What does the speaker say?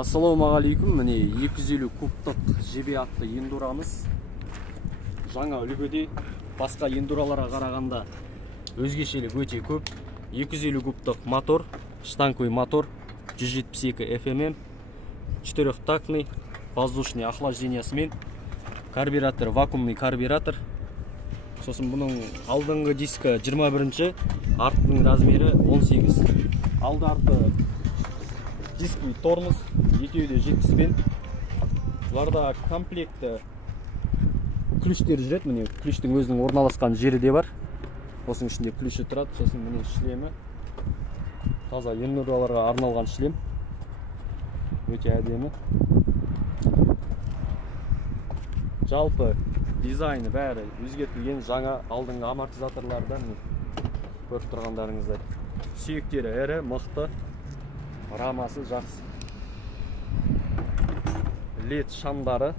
Ассалаумағалейкум, міне 250 кубтық жебе атты ендурамыз жаңа үлгіде, басқа ендураларға қарағанда өзгешелік өте көп. 250 кубтық мотор, штанговый мотор, 172 FMM, 4-тактный, воздушный охлаждениясымен, карбюратор, вакуумный карбюратор. Сосын бұның алдыңғы дискі 21-ші, артының размері 18. Алды-арты дискі тормоз, екеуі де жеткізбен. Бұларда комплекті ключтер жүреді. Міне ключтің өзінің орналасқан жері де бар. Осының ішінде ключі тұрады. Сосын міне шлемі. Таза ендураларға арналған шлем. Өте әдемі. Жалпы дизайны бәрі өзгертілген. Жаңа алдыңғы амортизаторлардан көріп тұрғандарыңыздай. Сүйектері әрі, мықты. Рамасы жақсы. LED шамдары